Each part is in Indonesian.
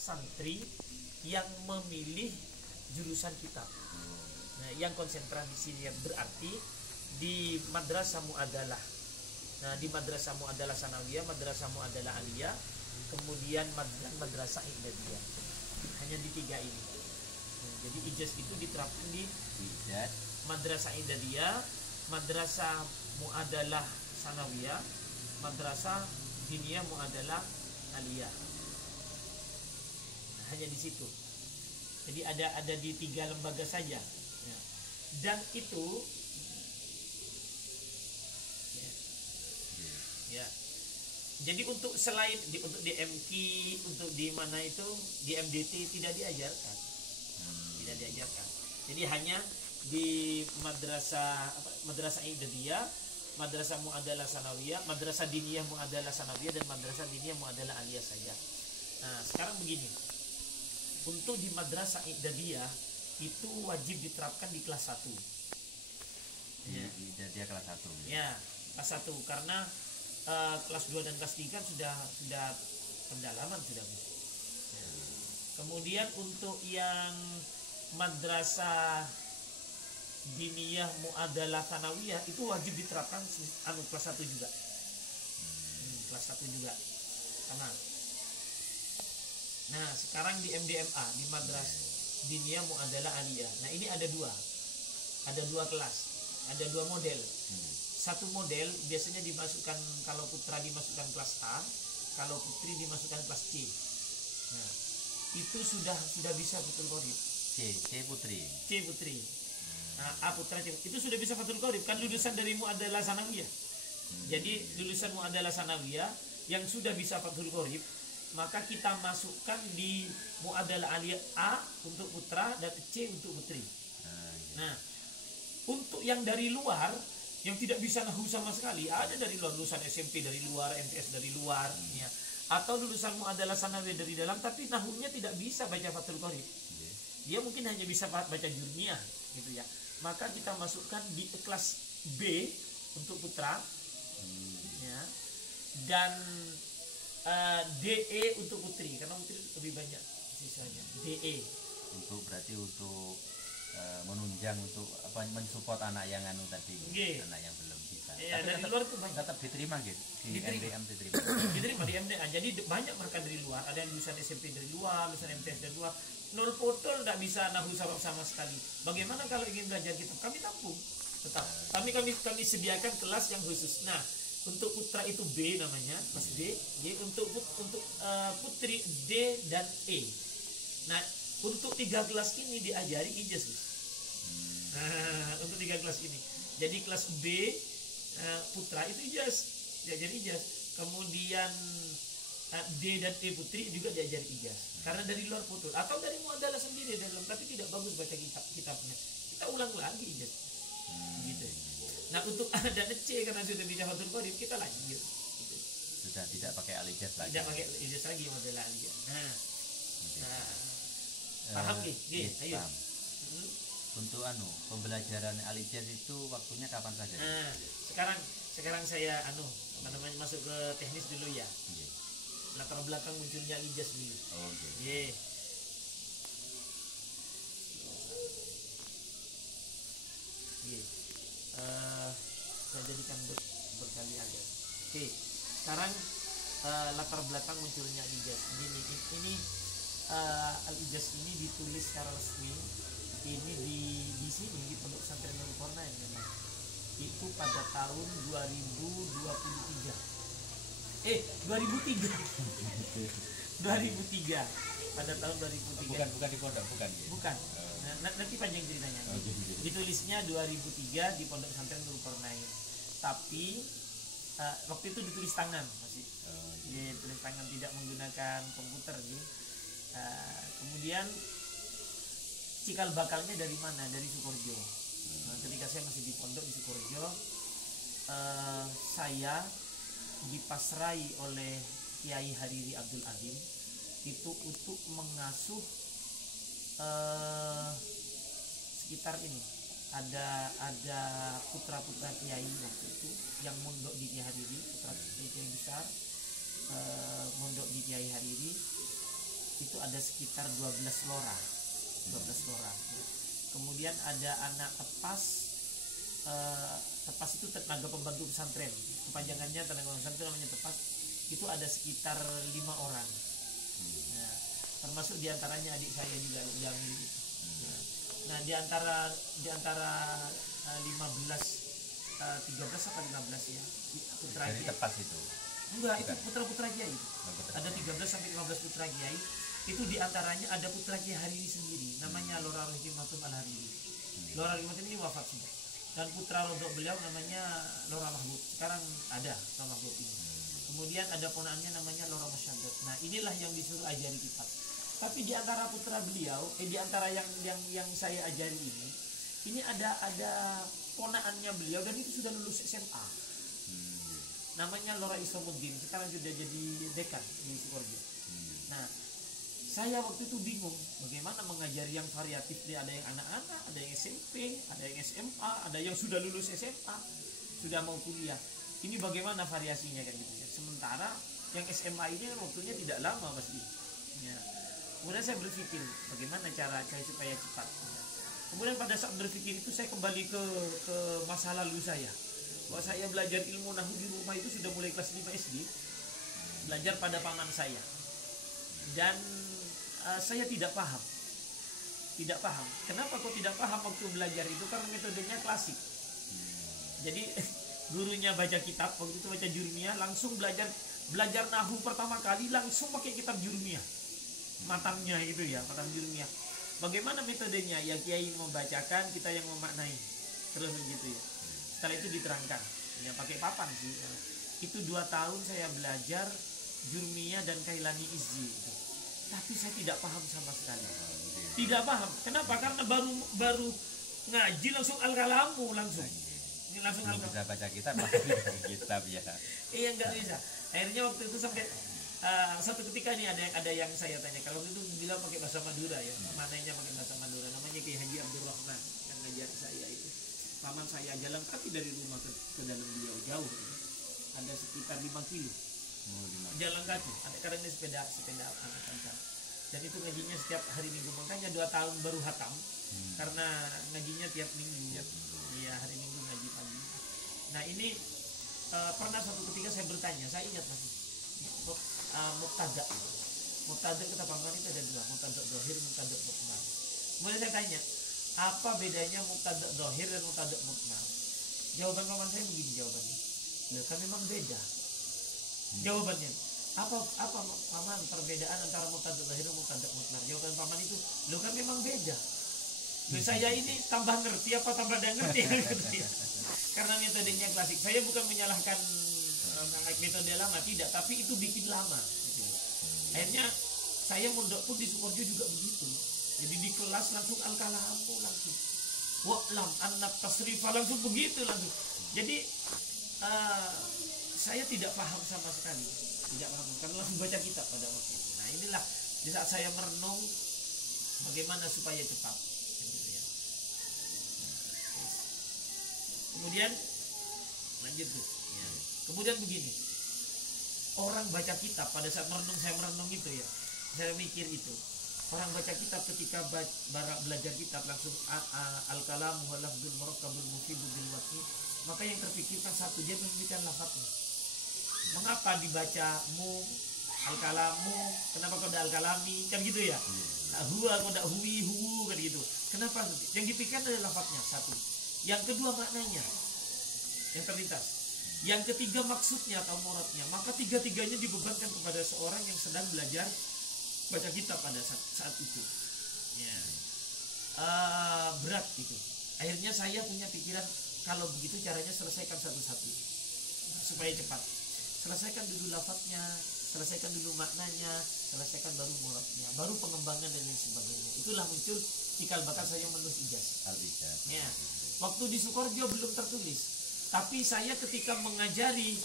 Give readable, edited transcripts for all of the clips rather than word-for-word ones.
santri yang memilih jurusan kitab. Nah, yang konsentrasi di sini berarti di Madrasah Mu'adalah. Nah, di Madrasah Mu'adalah Sanawiyah, Madrasah Mu'adalah Aliyah, kemudian Madrasah I'dadiyah. Hanya di 3 ini. Nah, jadi ijaz itu diterapkan di Madrasah I'dadiyah, Madrasah Mu'adalah Sanawiyah, Madrasah Diniyah Mu'adalah Aliyah. Nah, hanya di situ. Jadi ada di 3 lembaga saja. Ya. Dan itu ya. Jadi untuk selain untuk di MQ, untuk di mana itu di MDT tidak diajarkan. Tidak diajarkan. Jadi hanya di Madrasah I'dadiyah, Madrasah Mu'adalah Sanawiyah, Madrasah Diniyah Mu'adalah Sanawiyah, dan Madrasah Diniyah Mu'adalah Aliyah saja. Nah, sekarang begini. Untuk di Madrasah I'dadiyah itu wajib diterapkan di kelas 1. Ya. Dia kelas 1. Ya, kelas 1 karena kelas 2 dan kelas 3 sudah pendalaman sudah. Ya. Kemudian untuk yang Madrasah Diniyah Mu'adalah Sanawiyah itu wajib diterapkan kelas 1 juga. Kelas 1 juga. Karena nah, sekarang di MDMA, di Madrasah Diniyah Mu'adalah Aliyah. Nah, ini ada 2 kelas, ada 2 model. Satu model biasanya dimasukkan, kalau putra dimasukkan kelas A, kalau putri dimasukkan kelas C. Nah, itu sudah bisa Fathul Qorib. C putri. Nah, A putra C. Itu sudah bisa Fathul Qorib, kan lulusan dari Mu'adalah Sanawiyah. Jadi lulusan Mu'adalah Sanawiyah yang sudah bisa Fathul Qorib, maka kita masukkan di Mu'adalah Aliyah A untuk putra dan C untuk putri. Nah, untuk yang dari luar, yang tidak bisa nahu sama sekali, ada dari luar, lulusan SMP dari luar, MTS dari luar, ya. Atau lulusan Mu'adalah Sanawiyah dari dalam, tapi nahunya tidak bisa baca Fathul Qorib. Dia mungkin hanya bisa baca jurmiyah, gitu ya. Maka kita masukkan di kelas B untuk putra, ya. Dan DE untuk putri, karena putri lebih banyak sisanya. DE untuk berarti untuk menunjang untuk apa, mensupport anak yang tadi, anak yang belum bisa. Ya, tapi dari luar tuh banyak. Tetap diterima gitu di MDM diterima. Diterima di MDM. Jadi banyak mereka dari luar, ada yang lulusan SMP dari luar, lulusan MTS dari luar. Nol potol tidak bisa nahu sama sekali. Bagaimana kalau ingin belajar kitab? Kami tampung tetap. Kami sediakan kelas yang khusus. Nah, untuk putra itu B namanya, kelas D. Untuk putri D dan E. Nah, untuk 3 kelas ini diajari ijaz. Nah, untuk 3 kelas ini. Jadi kelas B putra itu ijaz, diajari ijaz. Kemudian D dan E putri juga diajari ijaz. Karena dari luar putul atau dari Mu'adalah sendiri dalam, tapi tidak bagus baca kitabnya. Kita ulang lagi ijaz. Gitu. Nah, untuk A dan C karena sudah bisa Fathul Qorib, kita lanjut. Gitu. Sudah tidak pakai al-ijaz lagi. Tidak pakai ijaz lagi Mu'adalah Aliyah. Paham nih? Ayo. Untuk pembelajaran al-ijaz itu waktunya kapan saja? Sekarang saya masuk ke teknis dulu ya. Latar belakang munculnya al-ijaz dulu. Saya jadikan berkali aja. Sekarang latar belakang munculnya al-ijaz. Ini al-ijaz ini ditulis secara resmi. Ini di sini di Pondok Pesantren Nurul Qornain memang. Itu pada tahun 2023. 2003. 2003. Pada tahun 2003. Bukan di pondok, bukan. Bukan. Nanti panjang ceritanya. Ditulisnya 2003 di Pondok Pesantren Nurul Qornain. Tapi waktu itu ditulis tangan masih. Tulis tangan, tidak menggunakan komputer gitu. Kemudian cikal bakalnya dari mana? Dari Sukorejo. Ketika saya masih di pondok di Sukorejo, saya dipasrai oleh Kiai Hariri Abdul Adim itu untuk mengasuh sekitar ini. Ada putra-putra Kiai waktu itu yang mondok di Kiai Hariri, putra Kiai besar mondok di Kiai Hariri. Itu ada sekitar 12 lora. 12 lora. Kemudian ada anak tepas. Tepas itu tenaga pembantu pesantren. Kepanjangannya tenaga pembantu pesantren namanya tepas. Itu ada sekitar 5 orang. Nah, termasuk diantaranya adik saya juga Jamil. Nah, diantara 13 apa 15 ya putra dari tepas itu. Enggak, itu putra-putra kiai. Ada 13 sampai 15 putra kiai. Itu diantaranya ada putra kiai Hariri sendiri, namanya Lora Rohimatum Al Hariri. Lora Rohimatum ini wafat sudah. Dan putra rodok beliau namanya Lora Mahmud. Sekarang ada Lora Mahmud ini. Kemudian ada ponakannya namanya Lora Masyadat. Nah, inilah yang disuruh ajari kitab. Tapi di antara putra beliau, di antara yang saya ajari ini ada ponakannya beliau dan itu sudah lulus SMA. Namanya Lora Islamuddin, sekarang sudah jadi dekan di Sukoharjo. Nah, saya waktu itu bingung bagaimana mengajari yang variatif. Ada yang anak-anak, ada yang SMP, ada yang SMA, ada yang sudah lulus SMA, sudah mau kuliah. Ini bagaimana variasinya kan gitu ya. Sementara yang SMA ini waktunya tidak lama pasti. Ya. Kemudian saya berpikir bagaimana cara supaya cepat. Ya. Kemudian pada saat berpikir itu saya kembali ke masa lalu saya. Bahwa saya belajar ilmu nahwu di rumah itu sudah mulai kelas 5 SD. Belajar pada paman saya. Dan saya tidak paham. Tidak paham. Kenapa kok tidak paham waktu belajar itu? Karena metodenya klasik. Jadi gurunya baca kitab, waktu itu baca jurumiyah, langsung belajar nahwu pertama kali langsung pakai kitab jurumiyah. Matangnya itu ya, matang jurumiyah. Bagaimana metodenya? Ya kiai membacakan, kita yang memaknai. Terus begitu ya. Setelah itu diterangkan. Ya pakai papan sih. Itu 2 tahun saya belajar jurumiyah dan kailani izzi itu. Tapi saya tidak paham sama sekali. Tidak paham. Kenapa? Karena baru ngaji langsung al-kalamu langsung. Ini langsung belum bisa baca kitab, kitab ya. Iya, nggak bisa. Akhirnya waktu itu sampai satu ketika nih ada yang saya tanya, kalau itu bilang pakai bahasa Madura ya, mananya pakai bahasa Madura, namanya Kiai Haji Abdul Rahman yang ngajar saya itu. Paman saya jalan kaki dari rumah ke dalam beliau jauh, ada sekitar 5 kilo. Jalan kaki, ada karena ini sepeda anak kantor. Dan itu ngajinya setiap hari Minggu, makanya 2 tahun baru hatam, karena ngajinya tiap minggu. Iya, hari Minggu ngaji pagi. Nah ini pernah satu ketika saya bertanya, saya ingat masih mubtada. Mubtada kata paman itu ada 2, mubtada dzahir, mubtada mudmar. Kemudian saya tanya, apa bedanya mubtada dzahir dan mubtada mudmar? Jawaban paman saya begini jawabannya. Nah, kan memang beda. Jawabannya, apa paman perbedaan antara mubtada dzahir dan mubtada mudmar? Jawaban paman itu, lo kan memang beda. Loh, saya ini tambah ngerti apa tambah tidak ngerti ya. Karena metodenya klasik. Saya bukan menyalahkan metode lama, tidak, tapi itu bikin lama gitu. Akhirnya saya mondok pun di Sukoharjo juga begitu. Jadi di kelas langsung al-kalamu langsung wa'lam anak tasrifa langsung begitu langsung. Jadi saya tidak paham sama sekali. Tidak paham karena langsung baca kitab pada waktu itu. Nah, inilah di saat saya merenung bagaimana supaya cepat. Kemudian lanjut tuh. Ya. Kemudian begini, orang baca kitab pada saat saya merenung itu ya, saya mikir itu. Orang baca kitab ketika belajar kitab langsung al-kalam wa lafdzul murakkabul mufidu bil watni, maka yang terpikirkan satu, dia memberikan lafadznya. Mengapa dibaca mu al-kalamu? Kenapa kau ada al-kalami? Kan gitu ya. Huwa kau ada huwi hu kan gitu. Kenapa? Yang dipikirkan adalah lafadznya satu. Yang kedua maknanya yang terlintas. Yang ketiga maksudnya atau muradnya. Maka tiga-tiganya dibebankan kepada seorang yang sedang belajar baca kitab pada saat itu. Ya. Berat itu. Akhirnya saya punya pikiran, kalau begitu caranya selesaikan satu-satu supaya cepat. Selesaikan dulu lafadznya, selesaikan dulu maknanya, selesaikan baru muradnya, baru pengembangan dan lain sebagainya. Itulah muncul cikal bakal saya menulis ijazah. Ya. Waktu di Sukoharjo belum tertulis, tapi saya ketika mengajari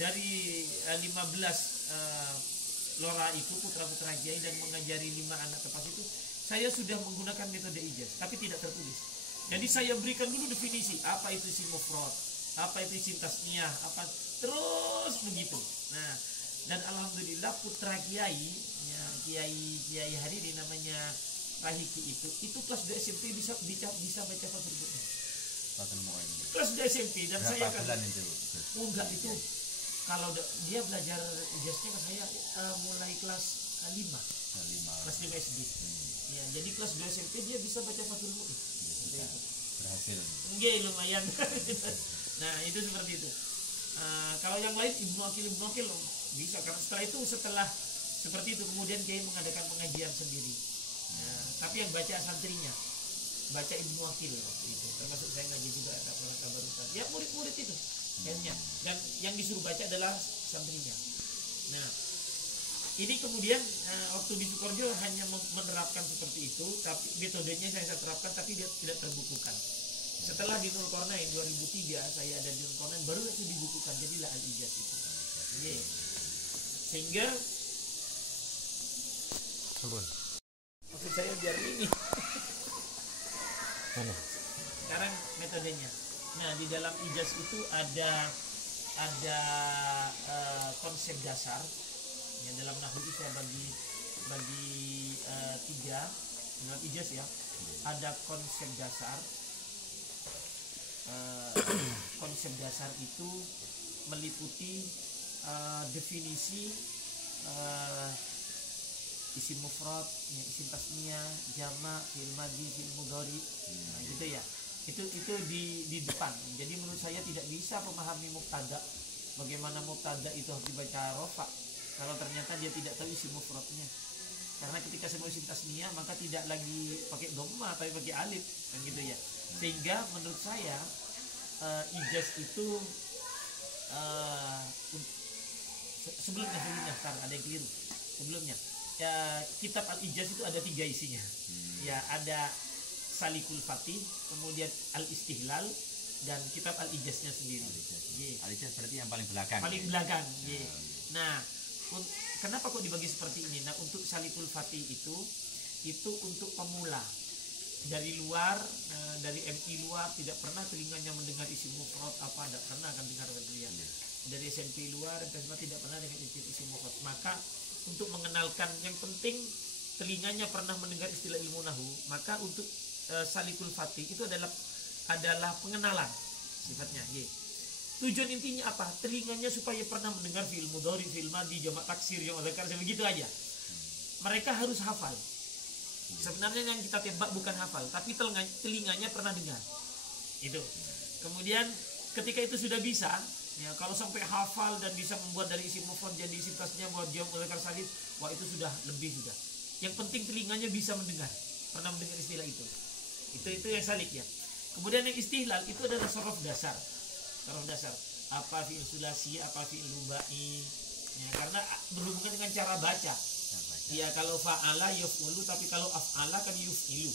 dari 15 lora itu putra-putra kiai dan mengajari 5 anak tepas itu, saya sudah menggunakan metode ijazah, tapi tidak tertulis. Jadi saya berikan dulu definisi apa itu isim mufrad, apa itu isim tasniyah, apa terus begitu. Nah, Dan alhamdulillah putra kiai, ya, kiai hari ini namanya Rahiki itu kelas 2 SMP bisa baca Fathul Mu'in. Fathul Mu'in. Kelas 2 SMP dan berapa saya kan bulan itu? enggak itu kalau dia belajar ijazahnya ke saya mulai kelas 5. Kelas 5 SD. Ya, jadi kelas 2 SMP dia bisa baca Fathul Mu'in. Berhasil. Nggih, lumayan. Nah, itu seperti itu. Kalau yang lain Ibnu Aqil bisa, karena setelah seperti itu kemudian Kiai mengadakan pengajian sendiri. Nah, tapi yang baca santrinya, baca Ibnu Aqil itu, termasuk saya ngaji juga ada Tabarukan. Ya murid-murid itu kayaknya, dan yang disuruh baca adalah santrinya. Nah, ini kemudian waktu di Sukoharjo hanya menerapkan seperti itu, tapi metodenya saya terapkan, tapi dia tidak terbukukan. Setelah di Dzulqarnain 2003 saya ada di Dzulqarnain, baru itu dibukukan, jadilah Al-Ijaz itu. Yeah. Sehingga maksud saya biar ini sekarang metodenya. Nah, di dalam ijaz itu ada konsep dasar. Ya, dalam nahwu itu saya bagi 3 dalam ijaz ya. Ada konsep dasar. Konsep dasar itu meliputi definisi isim mufrad, ya, isim tasniyah, jamak, fi'il madhi, fi'il mudhari, nah, gitu ya. Itu di depan. Jadi menurut saya tidak bisa memahami mubtada. Bagaimana mubtada itu harus dibaca rafa kalau ternyata dia tidak tahu isim mufradnya. Karena ketika semua isim tasniyah maka tidak lagi pakai dhamma tapi pakai alif, kan gitu ya. Sehingga menurut saya ijaz itu sebelumnya karena ada yang keliru. Sebelumnya ya, kitab Al-Ijaz itu ada 3 isinya. Ya, ada Salikul Fatih, kemudian Al-Istihlal, dan kitab Al-Ijaznya sendiri. Al-Ijaz berarti yang paling belakang. Paling belakang. Nah, kenapa kok dibagi seperti ini? Nah, untuk Salikul Fatih itu untuk pemula. Dari luar, dari MI luar tidak pernah telinganya mendengar isim mufrad apa, tidak pernah akan dengar itu ya. Dari SMP luar tidak pernah dengan isim mufrad. Maka untuk mengenalkan, yang penting telinganya pernah mendengar istilah ilmu nahwu, maka untuk Salikul Fatih itu adalah pengenalan sifatnya. Tujuan intinya apa? Telinganya supaya pernah mendengar fi'il mudhari, fi'il madhi, jamak taksir, jamak dzakar, begitu aja. Mereka harus hafal. Sebenarnya yang kita tembak bukan hafal, tapi telinganya pernah dengar. Itu. Kemudian ketika itu sudah bisa, ya, kalau sampai hafal dan bisa membuat dari isim mufrad jadi isim tasniyah, buat jamak dzakar salim, wah itu sudah lebih sudah. Yang penting telinganya bisa mendengar, pernah mendengar istilah itu. Itu yang salik ya. Kemudian yang istihlal itu adalah sorof dasar. Sorof dasar. Apa fi'il sulasi, apa fi'il rubai. Ya, karena berhubungan dengan cara baca. Ya, kalau fa'ala yuf'ulu, tapi kalau af'ala kan yuf'ilu.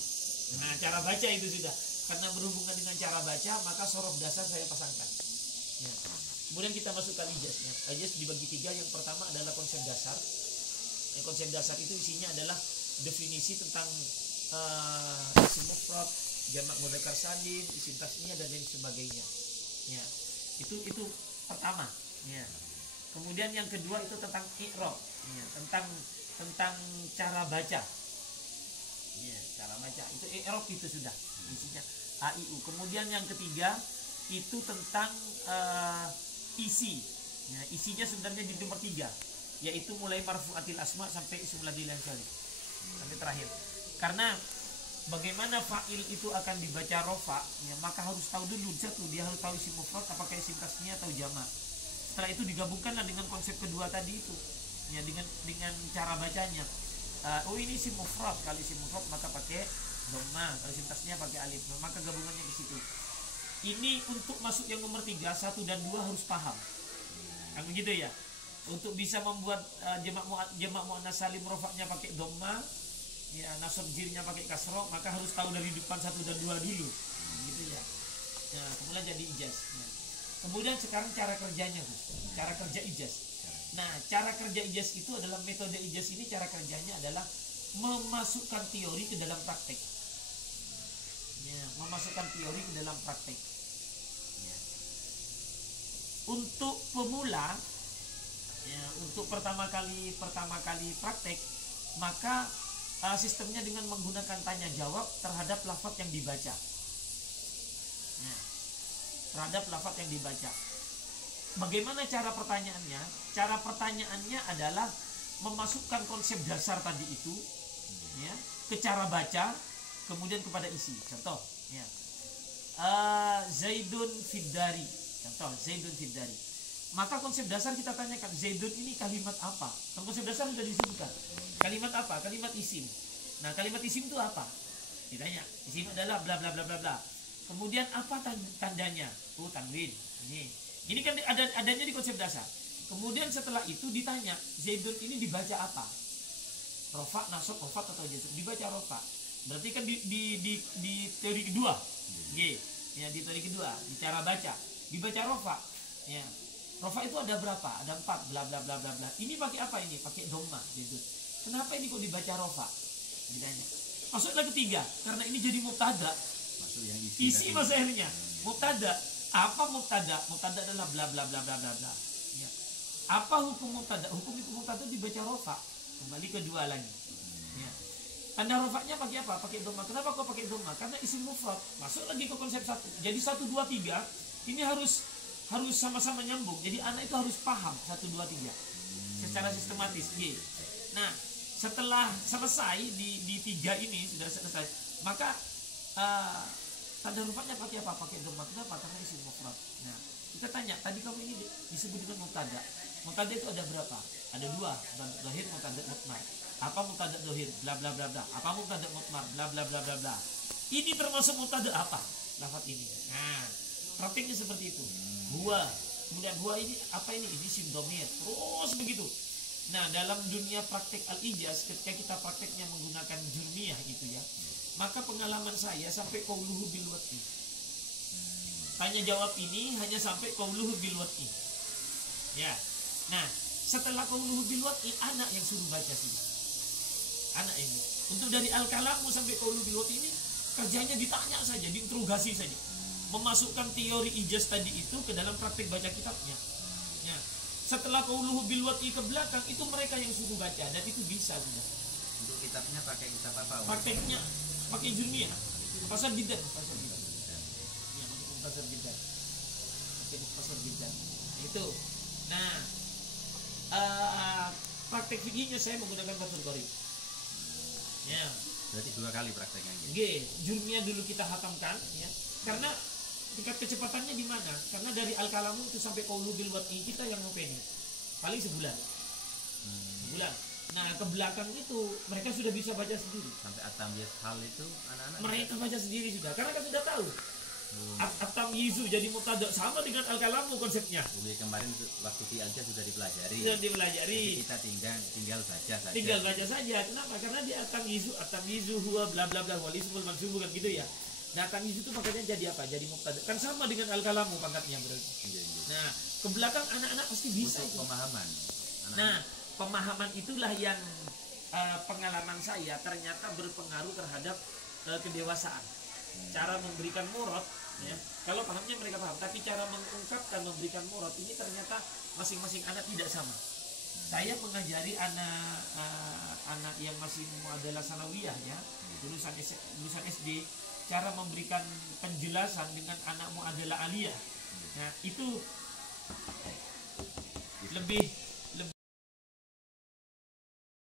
Nah, cara baca itu sudah. Karena berhubungan dengan cara baca, maka sorof dasar saya pasangkan. Ya. Kemudian kita masukkan ijaznya. Ijaz dibagi 3. Yang pertama adalah konsep dasar. Yang konsep dasar itu isinya adalah definisi tentang isim mufrad, jamak mudzakkar salim, isim tasniyah dan lain sebagainya. Ya. Itu pertama. Ya. Kemudian yang kedua itu tentang i'rab. Ya. Tentang cara baca. Ya, cara baca. Itu i'rab itu sudah isinya a i u. Kemudian yang ketiga itu tentang isi. Ya, isinya sebenarnya di nomor 3, yaitu mulai marfu'atil asma sampai ismul ladil salih. Sampai terakhir. Karena bagaimana fa'il itu akan dibaca rofa, ya, maka harus tahu dulu satu, dia harus tahu isim mufrad apakah isim tasniyah atau jamak. Setelah itu digabungkanlah dengan konsep kedua tadi itu. Ya, dengan cara bacanya. Oh, ini isim mufrad, kalau isim mufrad maka pakai dhamma, kalau isim tasniyah pakai alif. Maka gabungannya ke situ. Ini untuk masuk yang nomor 3, 1 dan 2 harus paham. Kan begitu ya? Untuk bisa membuat jamak muannats salim rofaknya pakai dhamma, ya, nasab jirnya pakai kasroh, maka harus tahu dari depan 1 dan 2 dulu. Gitu ya. Nah, kemudian jadi ijaz. Nah, kemudian sekarang cara kerjanya, cara kerja ijaz. Nah, cara kerja ijaz itu adalah metode ijaz ini, cara kerjanya adalah memasukkan teori ke dalam praktek. Ya, memasukkan teori ke dalam praktek. Ya. Untuk pemula Ya, untuk pertama kali praktek, maka sistemnya dengan menggunakan tanya jawab terhadap lafaz yang dibaca. Ya, terhadap lafaz yang dibaca. Bagaimana cara pertanyaannya? Cara pertanyaannya adalah memasukkan konsep dasar tadi itu, ya, ke cara baca, kemudian kepada isi. Contoh, ya, Zaidun Fiddari. Contoh, Zaidun Fiddari. Maka konsep dasar kita tanyakan, Zaidun ini kalimat apa? Kan konsep dasar sudah disebutkan. Kalimat apa? Kalimat isim. Nah, kalimat isim itu apa? Ditanya. Isim adalah bla bla bla bla bla. Kemudian apa tandanya? Oh, tanwin. Ini kan adanya di konsep dasar. Kemudian setelah itu ditanya, Zaidun ini dibaca apa? Rofa, nasab, rofat atau jazm? Dibaca rofa. Berarti kan di teori kedua. Ya, di teori kedua, di cara baca. Dibaca rofa. Ya. Rofa itu ada berapa? Ada 4, bla bla bla bla bla. Ini pakai apa ini? Pakai dhamma, Zaidun. Kenapa ini kok dibaca rofa? Ditanya. Masuklah ketiga, karena ini jadi mubtada. Masuk yang isi masalahnya. Mubtada. Apa mubtada? Mubtada adalah bla bla bla bla bla bla. Ya. Apa hukum mubtada? Hukum mubtada dibaca rofa. Kembali kedua lagi. Ya. Tanda rofaknya pakai apa? Pakai dhamma. Kenapa kok pakai dhamma? Karena isim mufrad. Masuk lagi ke konsep 1. Jadi 1 2 3 ini harus sama-sama nyambung. Jadi anak itu harus paham 1 2 3 secara sistematis. Nah, setelah selesai di 3 ini sudah selesai, maka tanda rufanya pakai apa? Pakai dhamma. Kenapa? Karena isim mufrad. Nah, kita tanya, tadi kamu ini disebut dengan mubtada. Mubtada itu ada berapa? Ada 2, mubtada dhahir, mubtada mutmar. Apa mubtada dhahir? Bla bla bla bla. Apa mubtada mutmar? Bla bla bla bla bla. Ini termasuk mubtada apa? Lafaz ini. Nah, praktiknya seperti itu. Huwa. Kemudian huwa ini apa ini? Ini isim dhamir. Terus begitu. Nah, dalam dunia praktek al-ijaz, ketika kita prakteknya menggunakan jurmiyah itu ya, maka pengalaman saya sampai qauluhu bil wat'i. Tanya jawab ini hanya sampai qauluhu bil wat'i. Ya. Nah, setelah qauluhu bil wat'i, anak yang suruh baca sih. Anak ini. Untuk dari al-kalamu sampai qauluhu bil wat'i ini kerjanya ditanya saja, diinterogasi saja. Memasukkan teori ijaz tadi itu ke dalam praktek baca kitabnya. Ya. Setelah qauluhu bil wat'i ke belakang, itu mereka yang suruh baca dan itu bisa sudah. Untuk kitabnya pakai kitab apa? Prakteknya pakai jurmiyah, pasar bidan, pasar bidan. Ya, pakai pasar bidan. Pakai pasar bidan. Itu. Nah, praktek fikihnya saya menggunakan Fathul Qorib. Ya. Berarti 2 kali prakteknya. Jurmiyah dulu kita hatamkan, ya. Karena tingkat kecepatannya di mana? Karena dari al-kalamu itu sampai qaulu bil wat'i kita yang ngopeni paling sebulan. Sebulan. Nah, ke belakang itu mereka sudah bisa baca sendiri. Sampai at-tamyiz hal itu anak-anak mereka baca sendiri sudah, karena kan sudah tahu. At-tamyizu jadi mubtada sama dengan al-kalamu konsepnya. Kemarin waktu di Alja sudah dipelajari. Sudah dipelajari. Jadi kita tinggal baca saja. Tinggal baca saja. Kenapa? Karena di at-tamyizu huwa bla bla bla wal ismul mansub kan gitu ya. Nah, tamyiz itu pakainya jadi apa? Jadi mubtada. Kan sama dengan al-kalamu pangkatnya berarti. Nah, ke belakang anak-anak pasti bisa untuk itu. pemahaman. Nah, pemahaman itulah yang pengalaman saya ternyata berpengaruh terhadap kedewasaan. Cara memberikan murad, ya. Kalau pahamnya mereka paham, tapi cara mengungkapkan memberikan murad ini ternyata masing-masing anak tidak sama. Saya mengajari anak yang masih adalah sanawiyah ya, lulusan SD, cara memberikan penjelasan dengan anakmu adalah aliyah. Nah, itu lebih